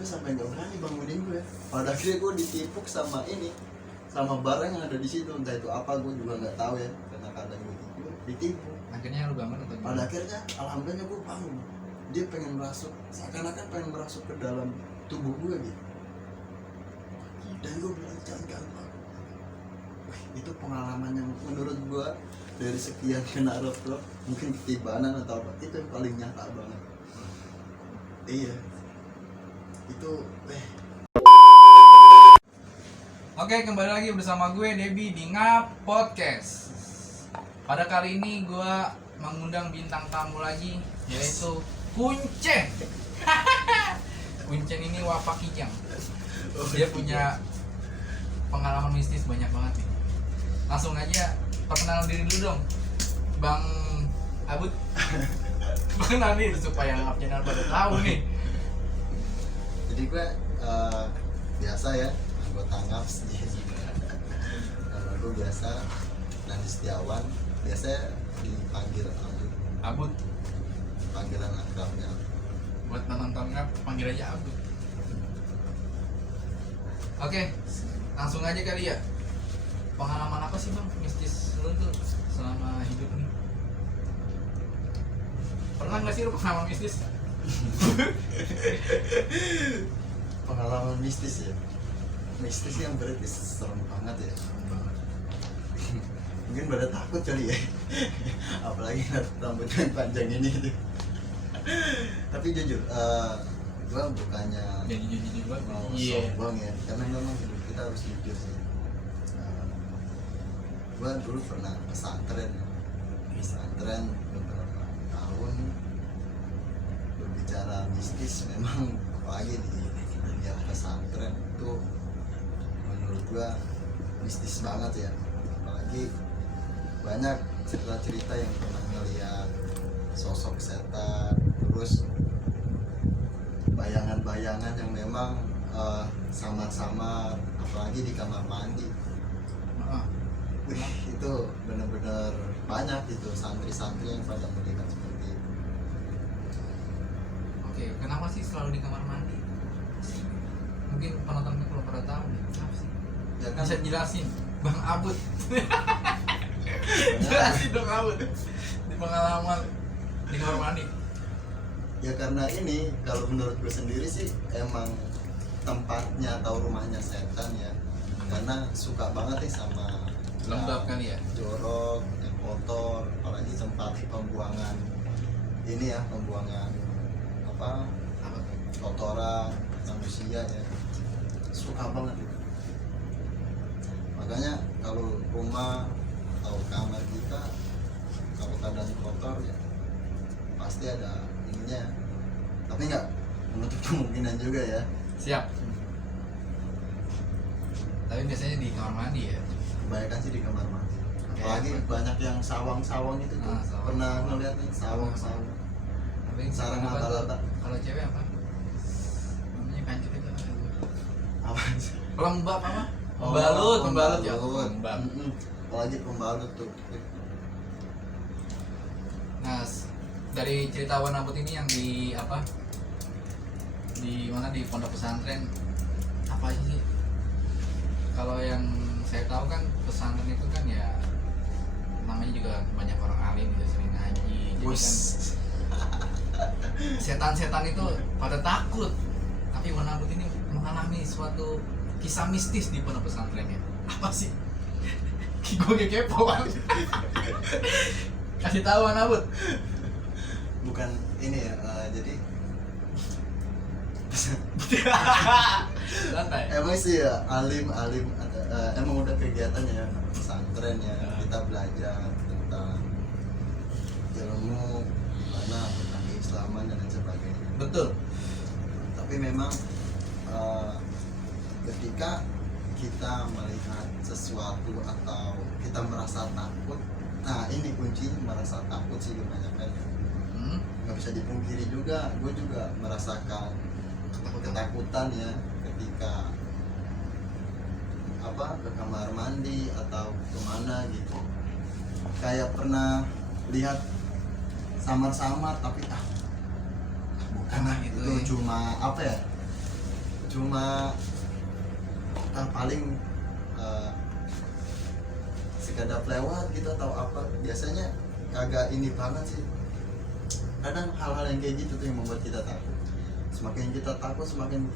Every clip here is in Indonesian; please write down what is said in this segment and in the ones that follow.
gue sampai nggak berani bangunin gue. Pada akhirnya gue ditipuk sama barang yang ada di situ, entah itu apa gue juga nggak tahu ya, karena kadang gue ditipu. Akhirnya lu bangun atau Pada akhirnya alhamdulillah gue bangun. Dia pengen merasuk, seakan-akan pengen merasuk ke dalam tubuh gue gitu. Dan gue bilang jangan ganggu. Itu pengalaman yang menurut gue dari sekian kena roadblock, mungkin ketibanan atau apa, itu yang paling nyata banget. Iya. Itu Oke, kembali lagi bersama gue Debi di Ngap Podcast. Pada kali ini gue mengundang bintang tamu lagi, yaitu Kuncen. Kuncen ini Wapakijang. Dia punya pengalaman mistis banyak banget nih. Langsung aja perkenalan diri dulu dong, Bang Abut. Perkenalan diri supaya Ngap Channel pada tahu nih. jadi gue biasa ya, anggota Ngaps. Gue biasa Nandi Setiawan, biasanya dipanggil Abut. panggilan akrabnya. Buat nonton Ngap panggil aja Abut. Oke, langsung aja kali ya. Pengalaman apa sih bang mistis lu tuh selama hidup nih? Pernah nggak sih lu pengalaman mistis? Pengalaman mistis ya, mistis yang berarti serem banget ya. Mungkin pada takut kali ya. Apalagi rambut yang panjang ini gitu. Tapi jujur, gue bukannya Jadi jujur banget. mau Iya. sombong ya, karena memang hidup kita harus jujur sih. Gue dulu pernah pesantren beberapa tahun. Berbicara mistis memang apalagi di dunia pesantren itu menurut gue mistis banget ya. Apalagi banyak cerita-cerita yang pernah ngeliat sosok setan, terus bayangan-bayangan yang memang samar-samar, apalagi di kamar mandi. Itu benar-benar banyak itu santri-santri yang pada melihat seperti itu. Oke, kenapa sih selalu di kamar mandi? Mungkin penonton kalau pada tahu nih, kenapa sih? Ya kan, Bisa jelasin, Bang Abut. Jelasin dong Abut. Di pengalaman di kamar mandi. ya karena ini kalau menurut gue sendiri sih emang tempatnya atau rumahnya setan ya, karena suka banget nih sama Lembab kali ya. jorok, yang kotor, apalagi tempat pembuangan ini ya, pembuangan apa Apa tuh? kotoran manusia ya, suka banget itu. Makanya kalau rumah atau kamar kita kalau keadaan kotor ya pasti ada ininya, tapi nggak menutup kemungkinan juga ya. Siap. Tapi biasanya di kamar mandi ya. Kebanyakan sih di kamar mandi, apalagi banyak yang sawang-sawang itu tuh. Sawang. Pernah ngeliat nih sawang-sawang, Tapi yang sarang apa tuh? laba-laba. Kalau cewek apa? Namanya kancut itu. Apa sih? Pelembab apa? Oh, Pembalut ya. pembalut. Pelembab. Apalagi pembalut tuh. Nah, dari cerita Wanabut ini yang di apa? Di mana di pondok pesantren apa aja sih? Kalau yang saya tahu kan pesantren itu kan ya namanya juga banyak orang alim juga sering ngaji. Jadi kan setan-setan itu pada takut. Tapi Wanabut ini mengalami suatu kisah mistis di pondok pesantrennya. Apa sih? Gue kepo banget. Kasih tahu Wanabut. Bukan ini ya, jadi Santai. emang sih ya alim emang udah kegiatannya ya, pesantren ya, kita belajar tentang ilmu gimana tentang keislaman dan lain sebagainya. Betul. Tapi memang ketika kita melihat sesuatu atau kita merasa takut, nah ini kuncinya, merasa takut sih kebanyakan. Nggak bisa dipungkiri juga, gue juga merasakan ketakutan ya ketika apa ke kamar mandi atau kemana gitu, kayak pernah lihat samar-samar tapi bukan Karena itu ya. cuma apa ya, cuma paling sekadar lewat gitu atau apa, biasanya agak ini banget sih. Kadang hal-hal yang kayak gitu tuh yang membuat kita takut. Semakin kita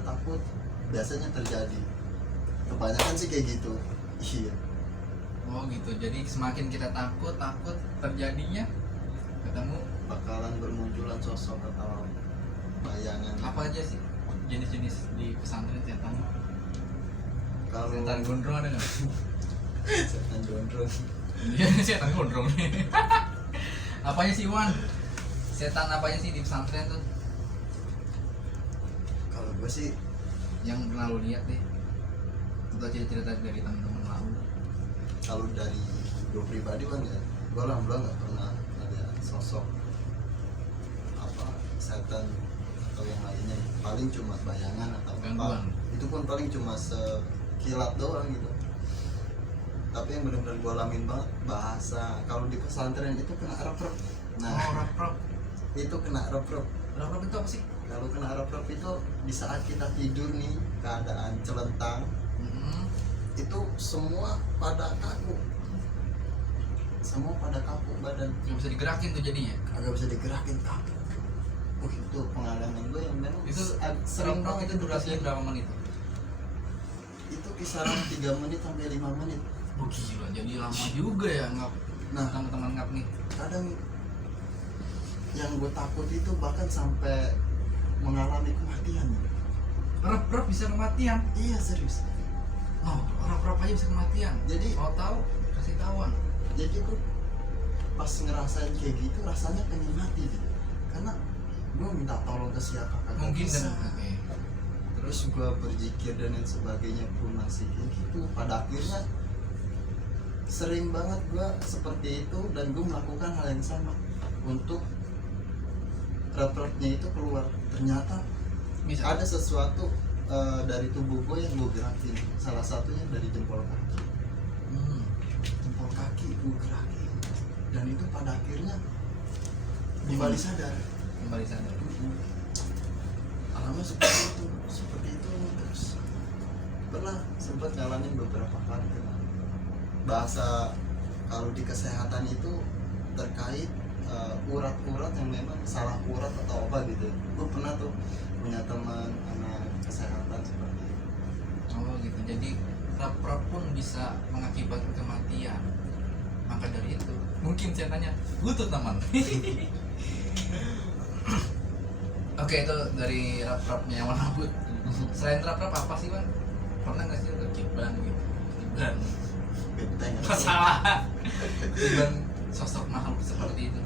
takut biasanya terjadi. Kebanyakan sih kayak gitu. Iya. Oh gitu, jadi semakin kita takut terjadinya ketemu. Bakalan bermunculan sosok atau bayangan. Apa aja sih jenis-jenis di pesantren setan? Kalau Setan gondrong ada nggak? setan gondrong, Iya, setan gondrong nih. Apanya sih Wan? Setan apanya sih di pesantren tuh? kalau gue sih Yang pernah lu lihat deh. Atau cerita-cerita dari teman-teman lu. kalau dari gue pribadi kan ya, gue alhamdulillah nggak pernah ada sosok apa setan atau yang lainnya. Paling cuma bayangan atau apa, Gangguan. itu pun paling cuma sekilat doang gitu. Tapi yang benar-benar gue alamin banget bahasa kalau di pesantren itu kena rep-rep. Nah Oh, rap-rap. itu kena rep-rep. Rap-rap itu apa sih? Kalau kena rep-rep itu di saat kita tidur nih keadaan celentang, Mm-hmm. itu semua pada kaku badan, Nggak bisa digerakin tuh jadinya. agak bisa digerakin kaku. Itu pengalaman gue yang memang Itu sering rap-rap banget itu durasinya berapa menit? itu kisaran 3 menit sampai 5 menit. Oh gila, jadi lama juga ya ngap. Nah Teman-teman ngap nih. kadang yang gue takut itu bahkan sampai mengalami kematian. Rap-rap bisa kematian. Iya serius. Oh, rap-rap aja bisa kematian. Jadi Mau tahu kasih tahuan. jadi gue pas ngerasain kayak gitu rasanya pengen mati gitu. Karena gue minta tolong ke siapa kagak Mungkin bisa. dan oke. Terus gue berzikir dan lain sebagainya pun masih kayak gitu. Pada akhirnya sering banget gue seperti itu dan gue melakukan hal yang sama untuk rep-repnya itu keluar. Ternyata Bisa. ada sesuatu dari tubuh gue yang gue gerakin. Salah satunya dari jempol kaki. Hmm. Jempol kaki gue gerakin dan itu pada akhirnya kembali sadar. Kembali sadar. Alhamdulillah seperti itu terus pernah sempat ngalamin beberapa kali kena. Bahasa kalau di kesehatan itu terkait urat-urat yang memang salah urat atau apa gitu. Gue pernah tuh punya teman anak kesehatan seperti itu. Oh gitu. Jadi rap-rap pun bisa mengakibatkan kematian. Maka dari itu, mungkin saya tanya, butuh teman. Oke, itu dari rap-rapnya Wan Abud. Selain rap-rap apa sih Wan? Pernah nggak sih ke Kibran gitu? Kibran. Benteng. Masalah. Kibran sosok makhluk seperti itu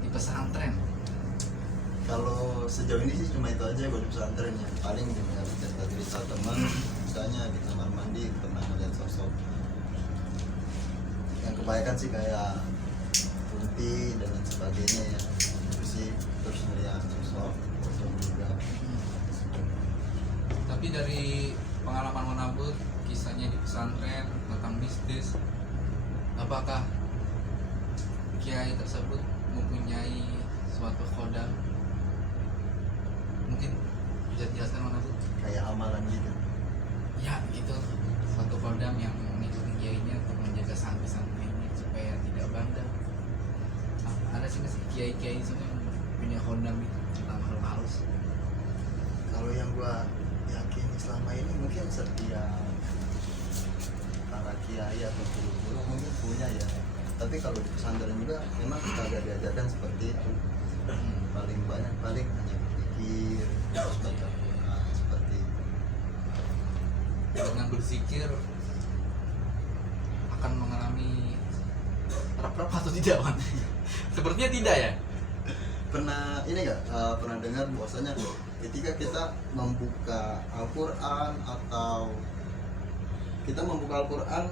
di pesantren. Kalau sejauh ini sih cuma itu aja gue di pesantren ya. Paling dengar cerita teman, misalnya di kamar mandi pernah ngeliat sosok. Yang kebanyakan sih kayak kunti dan lain sebagainya ya. Itu sih terus ngeliat sosok juga. Tapi dari pengalaman Wan Abud, kisahnya di pesantren tentang mistis, apakah kiai tersebut mempunyai suatu kodam? Mungkin bisa dijelaskan Wan Abud? Kayak amalan gitu. Ya gitu, suatu kodam yang mengikuti kiainya untuk menjaga santri-santrinya supaya tidak bandel. Ada sih nggak sih kiai-kiai semua yang punya kodam itu tentang makhluk halus? Kalau yang gua yakin selama ini mungkin setiap para kiai atau guru-guru mungkin punya ya. Tapi kalau di pesantren juga memang kita agak diajarkan seperti itu. Paling banyak paling hanya berpikir terus baca Quran seperti itu. Dengan berzikir akan mengalami rap-rap atau tidak Wan? Sepertinya tidak ya. Pernah ini nggak pernah dengar bahwasanya ketika kita membuka Al-Quran atau kita membuka Al-Quran,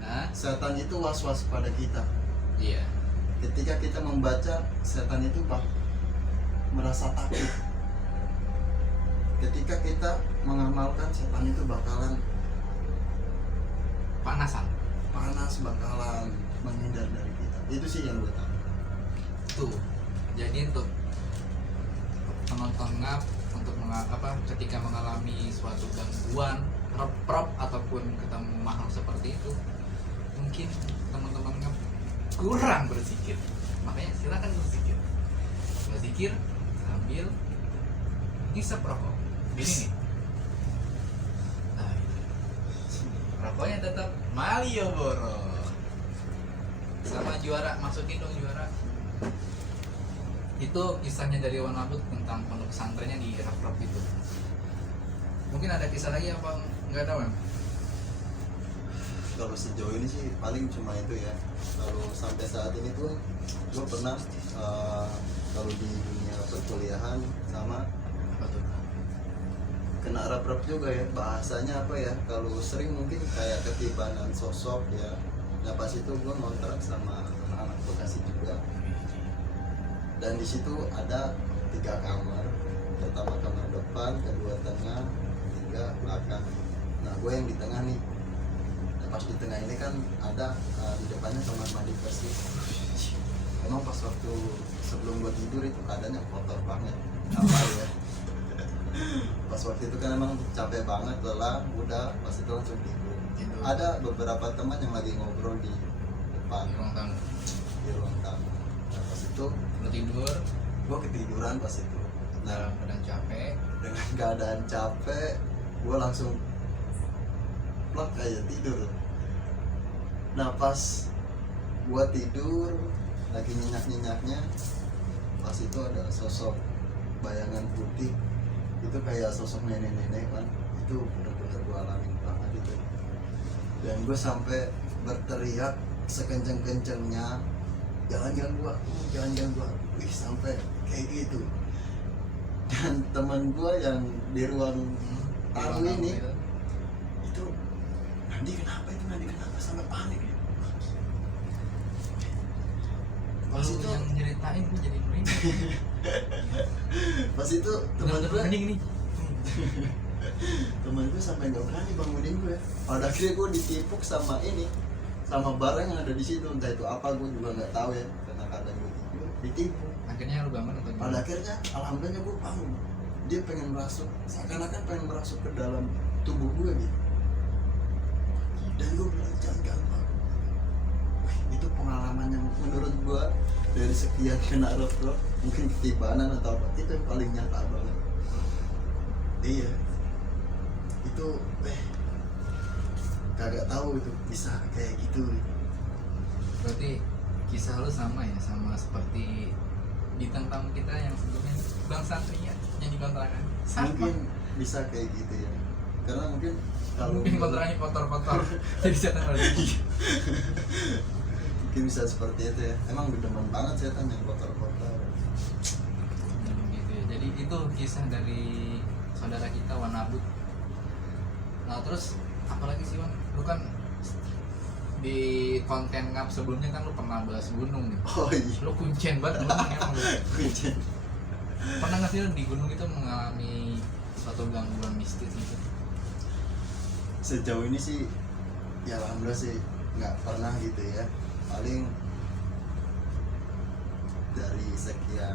Nah, setan itu was-was pada kita. iya. Ketika kita membaca, setan itu merasa takut. Ketika kita mengamalkan, setan itu bakalan Panasan. panas, bakalan menghindar dari kita. Itu sih yang gue tahu. Tuh. Jadi untuk penonton ngap untuk ketika mengalami suatu gangguan rep ataupun ketemu makhluk seperti itu, mungkin teman-temannya kurang berzikir, makanya silakan berzikir sambil ngisep rokok gini nih. Nah, rokoknya tetap Malioboro sama juara, masukin dong juara. Itu kisahnya dari Wanabut tentang pondok pesantrennya di rap itu. Mungkin ada kisah lagi apa nggak ada, Bang? Kalau sejauh ini sih paling cuma itu ya. Kalau sampai saat ini tuh gue pernah kalau di dunia perkuliahan sama Apa tuh? kena rap juga ya, bahasanya apa ya, kalau sering mungkin kayak ketibanan sosok ya. Nah pas itu gue ngontrak sama anak-anak Bekasi juga, dan di situ ada 3 kamar, pertama kamar depan, kedua tengah, 3 belakang. Nah gue yang di tengah nih. Nah, pas di tengah ini kan ada di depannya kamar mandi bersih. Emang pas waktu sebelum gue tidur itu keadaannya kotor banget, apa ya. Pas waktu itu kan emang capek banget, lelah, udah pas itu langsung tidur. Ada beberapa teman yang lagi ngobrol di depan Di ruang tamu. di ruang tamu. Nah pas itu Lu tidur gue ketiduran pas itu. dalam Nah keadaan capek. dengan keadaan capek gue langsung plak kayak tidur. Nah pas gue tidur lagi nyenyak-nyenyaknya, pas itu ada sosok bayangan putih, itu kayak sosok nenek-nenek kan, itu bener-bener gue alamin banget itu. Dan gue sampai berteriak sekenceng-kencengnya, jangan ganggu aku, jangan ganggu aku. Wih, sampai kayak gitu. Dan teman gue yang di ruang tamu ini itu, Nandi kenapa sampai panik dia. Pas Lu itu yang ceritain gue jadi merinding. pas itu teman gue merinding nih. teman gue sampai nggak berani bangunin gue. Pada akhirnya gue ditipuk sama ini, sama barang yang ada di situ, entah itu apa gue juga nggak tahu ya, karena kadang gue tidur ditipu. Akhirnya lu bangun atau Pada gimana? akhirnya alhamdulillah gue bangun, dia pengen merasuk, seakan-akan pengen merasuk ke dalam tubuh gue gitu. Dan gue bilang jangan ganggu aku. Wih, itu pengalaman yang menurut gue dari sekian kena rock mungkin ketibanan atau apa, itu yang paling nyata banget. Iya, itu kagak tahu itu bisa kayak gitu. Berarti kisah lu sama ya, sama seperti bintang tamu kita yang sebelumnya, Bang Santrinya yang di kontrakan. Sama. Mungkin bisa kayak gitu ya, karena mungkin kalau Mungkin kontrakannya kotor-kotor. Jadi setan lagi. mungkin bisa seperti itu ya. Emang demen banget setan yang kotor-kotor. Gitu ya. Jadi itu kisah dari saudara kita Wanabut. Nah terus apalagi sih Wan? Lu kan di konten ngap sebelumnya kan lu pernah bahas gunung nih. Oh iya, Lu kuncen banget gunung emang lu. kuncen. Pernah nggak sih lu di gunung itu mengalami suatu gangguan mistis gitu? Sejauh ini sih ya alhamdulillah sih nggak pernah gitu ya. Paling dari sekian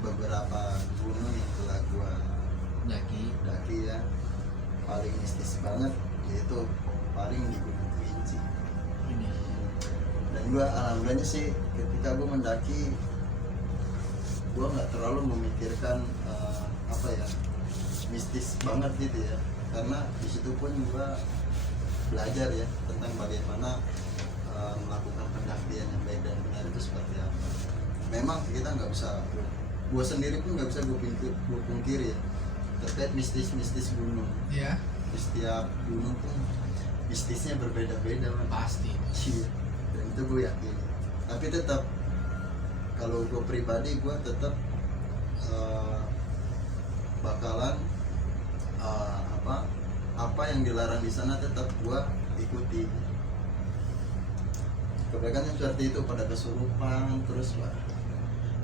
beberapa gunung yang telah gua daki ya, paling mistis banget yaitu paling di Gunung Kerinci. Ini. Dan gua alhamdulillahnya sih ketika gua mendaki, gua nggak terlalu memikirkan apa ya, mistis banget gitu ya, karena di situ pun gua belajar ya tentang bagaimana melakukan pendakian yang baik dan benar itu seperti apa. Memang kita nggak bisa, gua sendiri pun nggak bisa gua pungkiri ya terkait mistis gunung. Iya. Di setiap gunung pun mistisnya berbeda-beda man. Pasti. Iya. Dan itu gue yakin. Tapi tetap kalau gue pribadi gue tetap bakalan apa yang dilarang di sana tetap gue ikuti. Kebanyakan seperti itu, pada kesurupan terus lah.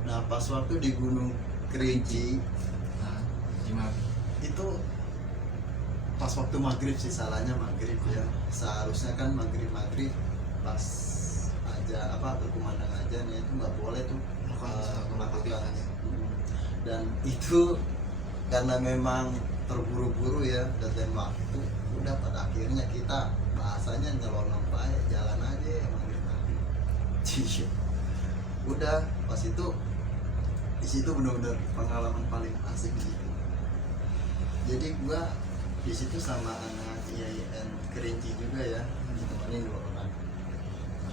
Nah pas waktu di Gunung Kerinci Nah, gimana? itu pas waktu maghrib sih, salahnya maghrib ya. Seharusnya kan maghrib pas aja berkumandang aja nih, itu nggak boleh tuh melakukan. Dan itu karena memang terburu-buru ya dan waktu, udah pada akhirnya kita bahasanya nyelonong baik, jalan aja emang gitu. Udah pas itu di situ benar-benar pengalaman paling asik di situ. Jadi gua di situ sama anak IAIN Kerinci juga ya, ditemenin 2 orang.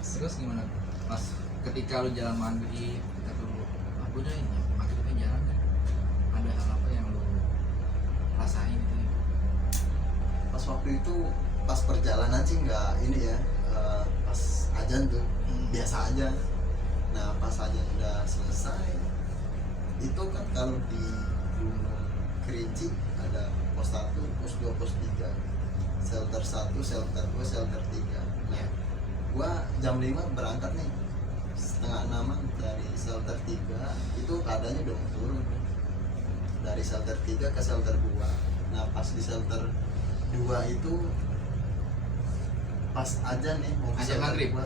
Terus gimana pas ketika lu jalan maghrib kita dulu aku udah ini maghribnya jalan kan, ada hal apa yang lu rasain gitu ya? Pas waktu itu pas perjalanan sih nggak ini ya, pas ajan tuh biasa aja. Nah pas ajan udah selesai itu kan kalau di Gunung Kerinci ada pos 1, pos 2, pos 3, shelter 1, shelter 2, shelter 3. Nah gua jam 5 berangkat nih, setengah 6 dari shelter 3 itu keadaannya udah mau turun dari shelter 3 ke shelter 2. Nah pas di shelter 2 itu pas aja nih mau ke Ajan shelter maghrib? 2.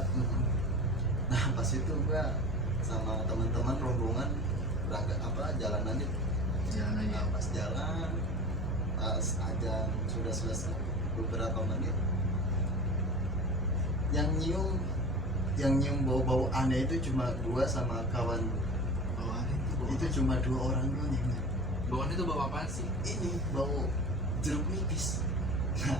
Nah pas itu gua sama teman-teman rombongan berangkat jalanannya. Jalan aja. Nah, pas jalan pas ajan sudah selesai beberapa menit, yang nyium bau-bau aneh itu cuma gua sama kawan. Bawaan Itu cuma 2 orang doang yang nyium. bawaan itu bawa apaan sih? Ini bau jeruk nipis. Nah,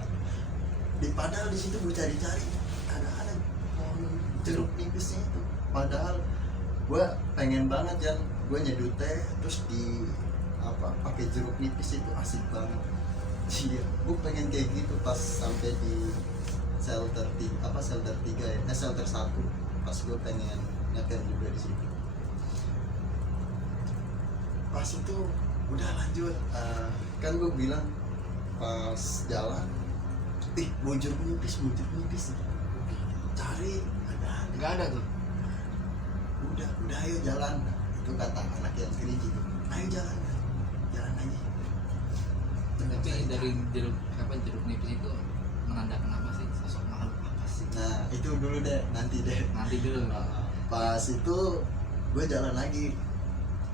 padahal di situ gue cari-cari ada pohon jeruk nipisnya itu. Padahal gue pengen banget kan, gue nyeduh teh terus di pakai jeruk nipis itu asik banget. Iya, gue pengen kayak gitu pas sampai di shelter 3 ya, shelter 1 pas gue pengen ngecamp juga di situ. Pas itu udah lanjut, kan gue bilang pas jalan, bau jeruk nipis, cari ada, Nggak ada tuh. udah ayo jalan. Nah, itu kata anak yang Kerinci tuh, ayo jalan aja. Tapi dari jeruk nipis itu menandakan apa sih, sosok makhluk apa sih? Nah itu dulu deh, nanti dulu. pas itu gue jalan lagi,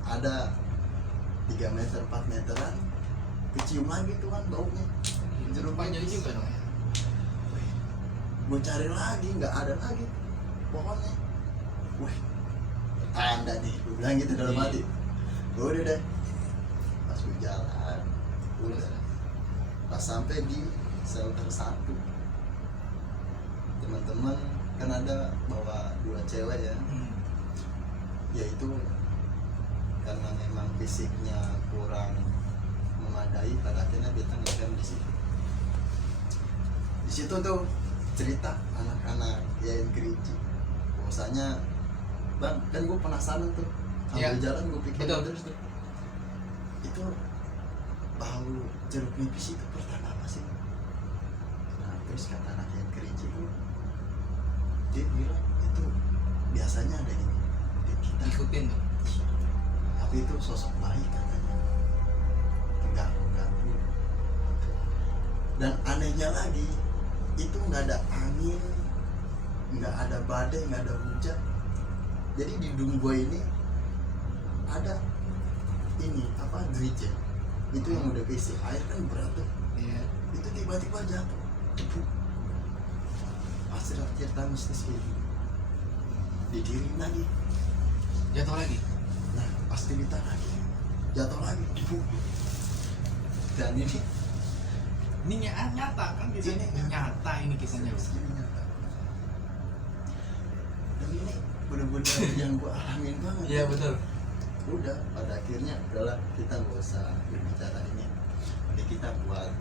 ada 3 meter 4 meteran kecium lagi tuh kan baunya jeruk Panjang nipis. juga dong ya. Gue cari lagi, nggak ada lagi pohonnya. Wih, tanda nih, gue bilang gitu dalam Iya. hati. Udah deh, pas gue jalan, udah pas sampai di shelter 1, teman-teman kan ada bawa 2 cewek ya, yaitu karena memang fisiknya kurang memadai, pada akhirnya kita ngecamp di situ. Di situ tuh cerita anak-anak yang Kerinci, bahwasanya bang, kan gue penasaran tuh sambil Iya. jalan gue pikir Betul. terus tuh, itu bau jeruk nipis itu pertama apa sih? Nah terus kata anak yang Kerinci tuh, dia bilang itu biasanya ada ini di kita, Ikutin tuh. tapi itu sosok bayi katanya, enggak. Dan anehnya lagi itu nggak ada angin, nggak ada badai, nggak ada hujan. Jadi di dung gua ini ada ini gereja itu yang udah keisi air kan berat tuh. Iya. Itu tiba-tiba jatuh, pas cerita mistis gitu, didiriin lagi. Jatuh lagi. Nah pas cerita lagi jatuh lagi, dan Ini nyata kan kisahnya? Ini Nyata ini kisahnya. ini nyata. Dan ini bener-bener yang gua alamin banget. Iya betul. Udah pada akhirnya udahlah, kita nggak usah berbicara ini, jadi kita buat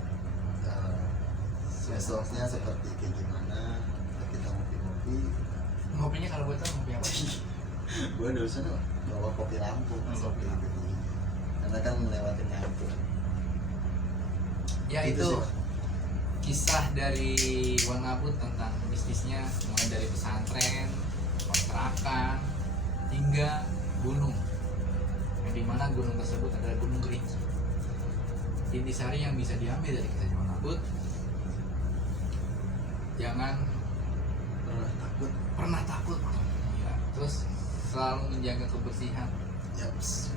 besoknya seperti kayak gimana, kita ngopi-ngopi. Ngopinya kalau gue tahu ngopi apa? Gua dosen bawa kopi Lampung, Kopi kopi gitu. Karena kan melewatin Lampung. Ya Gitu itu sih. kisah dari Wangabut tentang bisnisnya, mulai dari pesantren, kontrakan, hingga gunung. Yang dimana gunung tersebut adalah Gunung Kerinci. Intisari yang bisa diambil dari kisah Wangabut, jangan pernah takut. Ya, terus selalu menjaga kebersihan. Yaps.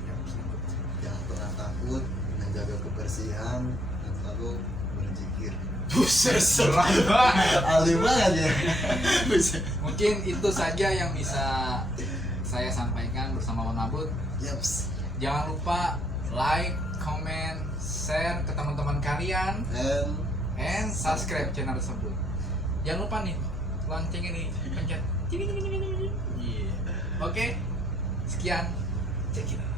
Jangan pernah takut, menjaga kebersihan. berbersihan dan selalu berzikir. Buset, berat banget. Alim banget ya. Mungkin itu saja yang bisa saya sampaikan bersama Wan Mabut. Yaps. Jangan lupa like, comment, share ke teman-teman kalian, and subscribe channel tersebut. Jangan lupa nih lonceng ini pencet. Oke, sekian. Check it out.